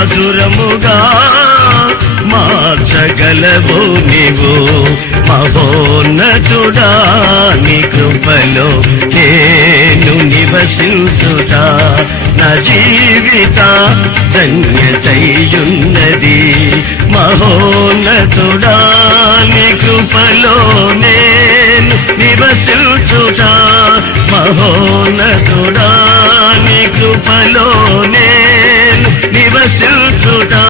మధురముగా మార్చగలవు నీవు. మహోన్నతుడా నీ కృపలో నేను నివసించుట నా జీవిత ధన్యతయున్నది. మహోన్నతుడా నీ కృపలో నేను నివసించుట మహోన్నతుడా నీ కృపలో